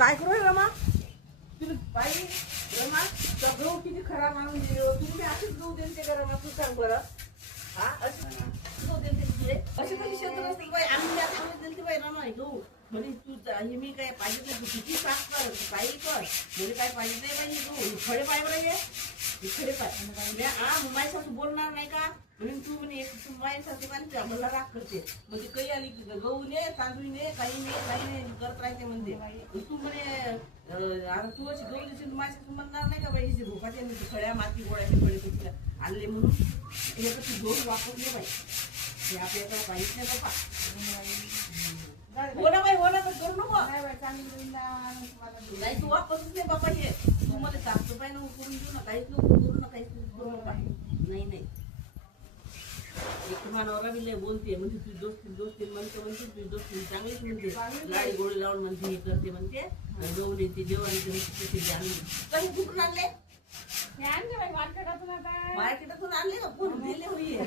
काय करू रमा तुला बाई रमा गहू किती खराब आणून दिले तुम्ही असेच गहू देते का रमा तू सांग बरं हा असे गहू देते असे कशी शेत असतात बाई आम्ही आणून दिले बाई रमा गहू म्हणजे तू हे मी काय पाहिजे नाही तू किती साफ कर काही कर म्हणजे काय पाहिजे नाही बाई गहू खडे पाय बरं खडे पाय हा माझ्या सासू बोलणार नाही का म्हणून तू म्हणे माझ्या सासू मला राग करते म्हणजे काही आली गहू ने तांदूळ ने काही नाही करत राहते म्हणते तू म्हणे आता तू अशी गहू देशील माझ्या सासू म्हणणार नाही का बाई हिचे धोकाचे खड्या माती गोळ्याचे खडे तुला आणले म्हणून हे तर तू गहू वापरले बाई हे आपल्याकडे काहीच नाही बाबा बोला बाई बोला तर करू नको नाही तू वापरतच नाही बाबा हे तू मला साफसफाई नको करून देऊ ना काहीच नको करू ना काहीच करू नका नाही एक मानवरा बी लय बोलते म्हणजे तुझी दोस्ती म्हणतो म्हणते तुझी दोस्ती चांगलीच म्हणते गाडी गोळी लावून म्हणते हे करते म्हणते गहू देते जेवण काही कुठून आणले मार्केटातून आणले का कोण दिले होई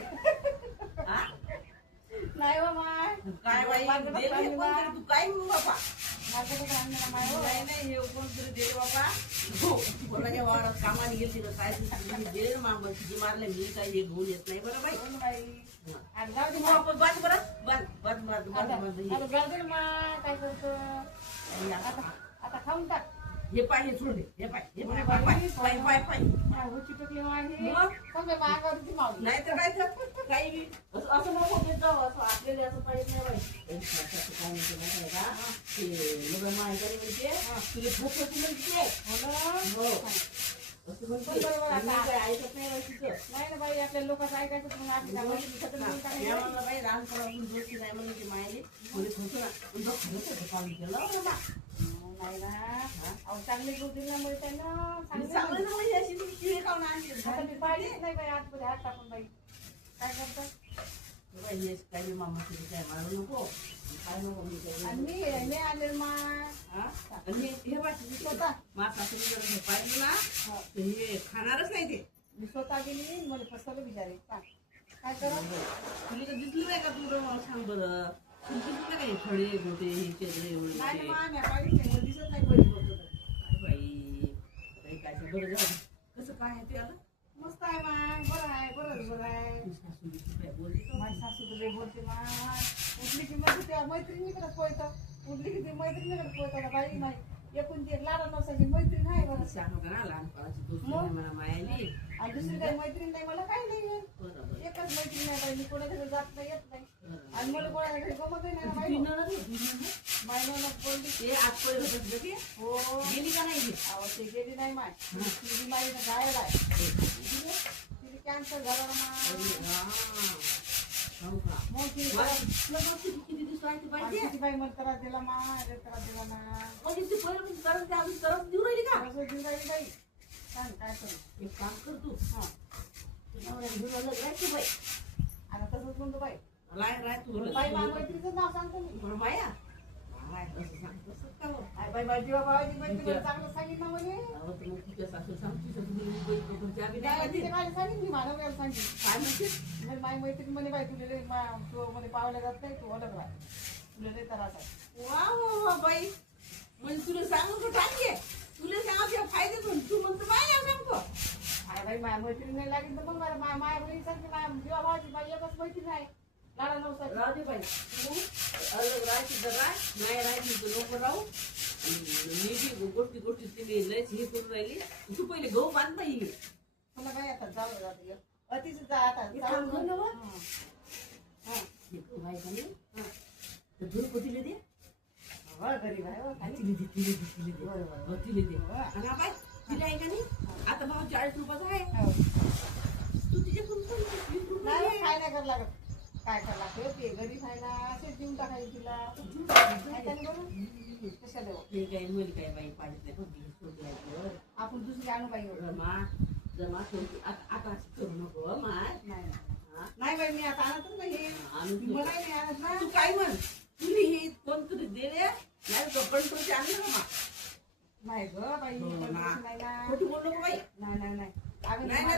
नाही बाबा काय बाई तू काय म्हणू बाबा नाही हे कोणतरी दे बाबा कोणाच्या वावरात कामाने गेली तर काय दे ना किती मारले मी काय हे घेऊन येत नाही बरं बाई बस बरं काय करतो आता खाऊन टाक हे पाय हे सोड दे हे पाय नाही तर काय काही असं नको घेत जाऊ असं आपल्याला असं पाहिजे नाही बाई तुझे झोप म्हणते असं म्हणते ऐकत नाही नाही ना बाई आपल्या लोकांचं ऐकायचं बाई लहानपणापासून जोशी नाही म्हणते मायने म्हणजे गेलं नाही ना चांगले गोष्टी ना मिळते ना चांगली पाहिजेच नाही बाई आतमध्ये हात टाकून बाई काय करतात काही मामा तुझी काय मारू नको काय नको मी आले हे स्वतः माझं पाहिजे ना हे खाणारच नाही ते मी स्वतः गेली मला फसवलं बिचारे काय करा तुला तर दिसली नाही का तुला सांग बरं तुला काही खडे गोटे हे दिसत नाही बरी बाई काय बरं कसं काय आहे ते आलं मस्त आहे बरं आहे माझी सासू तुझे बोलते उठली की मग मैत्रिणीकडे पोहतं उठली की मैत्रिणीकडे पोहतं बाई नाही एकूण ते लाडा नवसाची मैत्रीण आहे बरं सांगू का ना लहानपणाची दोस्ती मला मायाली आणि दुसरी काही मैत्रीण नाही मला काही नाही एकच मैत्रीण नाही पाहिजे कोणाकडे जात नाही येत नाही आणि मला कोणाकडे गमत नाही बोलली ते आज पहिले हो गेली का नाही ते गेली नाही माय तिची माई गायला आहे तिने कॅन्सर झाला किती दिवस राहायची पाहिजे बाई मला त्रास दिला त्रास दिला ना म्हणजे परत देऊ राहिली का बाई सांग काय करू एक काम कर तू बाई आता तसंच म्हणतो बाई राय तू बाई मैत्रीचं नाव सांगतो मी माया बाई बाई जीवा बाबाची मैत्री चांगलं सांगितलं म्हणे सांगितली माझ्या सांगितली माझी मैत्रीण म्हणे बाई तुला तू म्हणे पावल्या जात नाही तू अलग राह तुला लय त्रास आहे वा बाई म्हणजे तुला सांगू टाकले तुला सांगा फायदे पण तू म्हणतो माया सांगतो अरे बाई माझ्या मैत्रीण नाही लागेल तर मग मला माया बहिणी सांगते जीवा भावाची बाई एकच मैत्रीण आहे लाडा नवसा राहू दे बाई तू अलग राहायची तर राह माया राहायची तर नको राहू मी बी गोष्टी तुम्ही लयच हे करून राहिली तू पहिले गहू बांध बाई मला काय आता जाऊ जाते अतिच जा आता धुरपतीला दे गरीब आहे तिला आहे का नाही आता भाव 40 रुपयाचा आहे तू तिच्याकडून काय नाही कर लागत काय कर लागतं ते गरीब आहे ना असेच देऊन टाकायचे तिला कशाला काय मुली काय बाई पाहिजे नाही आपण दुसरी आणू पाहिजे जमा आता करू नको माय नाही बाई मी आता आणतच नाही मला नाही आणत ना तू काय म्हण तुम्ही हे कोण तरी दे रे नाही गप्पण आणलं ना नाही ग बाई नाही ना खोटी बोल नको बाई नाही नाही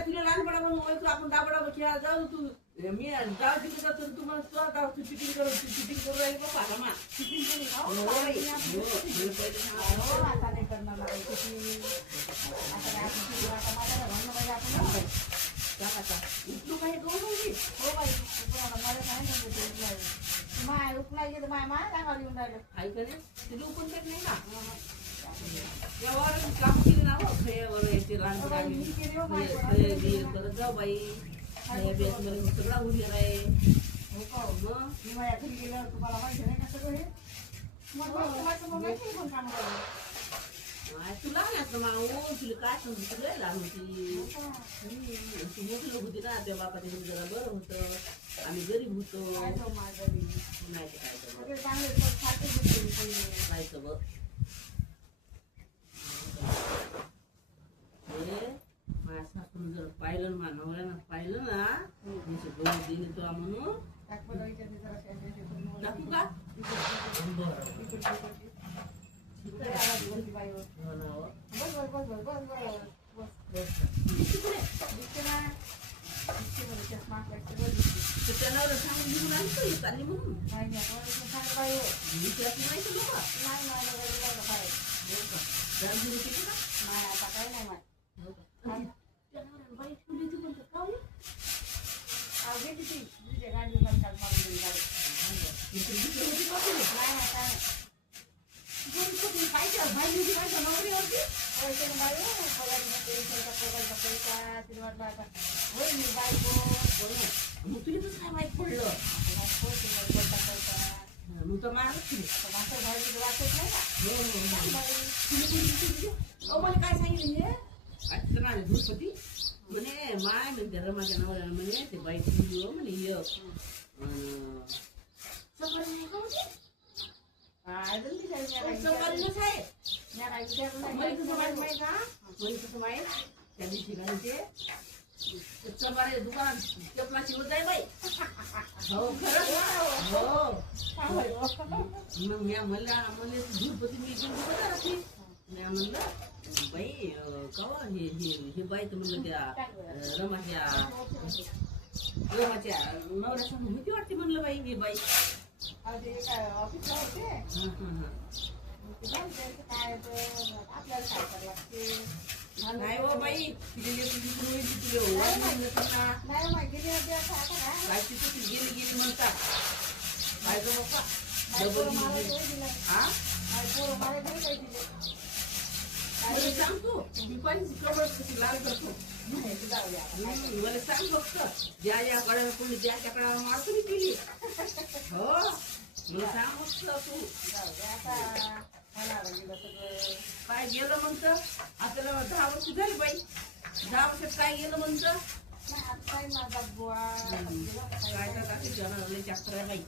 तुला लहानपणा म्हणून आपण दाबडा खेळायला जाऊ तू मी गाव तिकडे जातो तुम्हाला तुला गाव फिटिंग करून राहील बाबा आला मा किती जणी? हो, हो, बाई, हो, आपण हो, पहिले हो, आता नाही करणार बाई, किती. आता काय आपण किती आता माझ्याला म्हणणं पाहिजे आपण. सांगा उठलो काही दोन होती हो बाई, उपराला मला काय म्हणते ते उपराला. माय उपला गेलं माय रागावर येऊन राहिलं. ऐकले ते लोकं करत नाही का यावर काम केली ना हो खयावर याचे हो बाई, मी केली हो बाई, करत जाऊ बाई बेस मध्ये सगळा उरलेला आहे हो का हो? मग मी माझ्या घरी गेल्यावर तुम्हाला माहिती नाही का सगळं हे? मग माहिती नाही पण काम करायला. तुला नाही माऊ तुला काय समजत लय लहान होती हो का? तू मोठी लोक होती ना त्या बापाच्या घरी जरा बरं होतं आम्ही गरीब होतो काय तो माझ्या घरी? नाही तर काय करू सगळे चांगले पण खाते घेतले पहिले. काय करू हे माझ्या सासून जर पाहिलं ना माझ्या नवऱ्यानं पाहिलं ना मी सगळं दिली तुला म्हणून टाक बरं विचारते जरा शेजारचे पण टाकू का बरं इकडची, इकडची. इकडे आवाज बोलती बाईवर. हो ना हो. बस. तिकडे दिसते ना? दिसते बरं, चष्मा असला की सगळं दिसते. तर त्यांना सांगून निघून आली तू ही चालली म्हणून नाही, नाही, कोणाला पण सांग बाईवर. मी त्यात नाही केलं का नाही, नाही, नाही, नाही, नाही, नाही. हो का जाण दिली किती का नाही, आता काय नाही माहित. हो का आणि त्या नवऱ्यानं बाई ठेवली होती पण ते का हो? अहो, घे किती? तुझ्या गाडीवर काल मारून दिली गाडी. इकडे दुसरी होती का तुला? नाही, नाही, काय नाही. दोन कुठली पाहिजे भाजी होती माझ्या नवऱ्यावरती पैसे नाही बाई, पगारीचा पैसा, तिला वाटलं आता, होय मी बायको, बरोबर मग तुला कसं काय माहित पडलं आता पैसे नाही, बोलता पैसा. मग तर मारच तुला आता मास्तर भाजीचं वाटत नाही का? हो हो काय हो. बाई? तुला कोणी विचारलं? अहो मला काय सांगितलं हे आता माझ्या धुपती म्हणे माय म्हणते रमाच्या नवऱ्याला म्हणे ते बाई ठेवली हो म्हणे ये सकाळी नाही का होते काय जण ती काय सकाळी विचारलं? नच आहे मी काय विचारलं नाही. मला कसं माहित नाही का मला कसं माहित त्या दिवशी घालते सकाळी दुकान चपलाची होत आहे बाई हो खरंच हो काय होतं? मग मी म्हणलं धुपती मी घेऊन बघा रात्री मी म्हणलं बाई कवा हे बाई तर म्हणलं त्या रमाच्या नवऱ्यासमोर भीती वाटते म्हणलं बाई हे बाई अहो, ते काय ऑफिसला होते? हं, हं, हं. ते जाऊ दे, ते काय तर आपल्याला काय करावं लागते. नाही हो बाई तिथे लेकरं होईल तिथे म्हणलं पुन्हा नाही मग गेली होती असं आता काय? काय तिथे गेली गेली म्हणतात काय गं बाप्पा काय डबल पोरं मला गेली. नाही दिलं. हा काय पोरं मला नाही काही दिलं. मला सांगतो मी पण कवर कशी लाल करतो नाही, ते जाऊ दे आता. काय करायचं? मला सांग फक्त ज्या ज्या कडाला कोणी ज्या त्या कडाला मारतो मी केली हो मला सांग फक्त तू जाऊ दे आता. मला गेलं सगळं. काय गेलं म्हणतं आपल्याला 10 वर्ष झाली बाई 10 वर्षात काय गेलं म्हणतं नाही, आता काय माझा बुवा गेला का काय काय? तर काही जनावरले चॅप्टर आहे बाई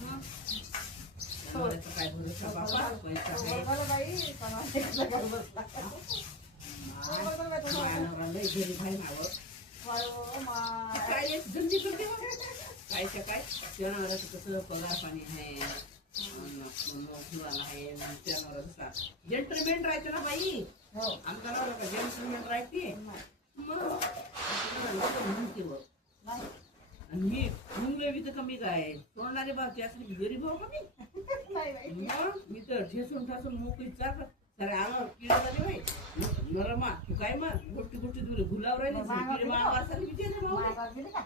हं? जनावराचं काय भरोसा बाबा पैसा आहे बरं बाई, कोणाला एक जागेवर बसला. बरं बाई, तसं वाटलं. मानवराला गरीब आहे मावं वायो, मा. काय एक धंदे करते कायच्या काय जनावराचं कसं पगार पाणी आहे नोकरीवाला आहे जनावराचा जेंटलमेंट राहते ना बाई हो. आमच्या नवरा का जेंटलमेंट राहते नाही. मग म्हणते बघ नाही. आणि मी मुंगले बी तर कमी काय तोंडाने बा ते असली गरीब हो का मी नाही बाई. मग मी तर ठेसून ठासून मोकळी चाल सारे अंगावर किडा झाली बाई नरमा तू काय मग गोष्टी गोष्टी तुला गुलाव राहिली मागावर मागावर सारखी विचारले मावळे. मागावर गेले का?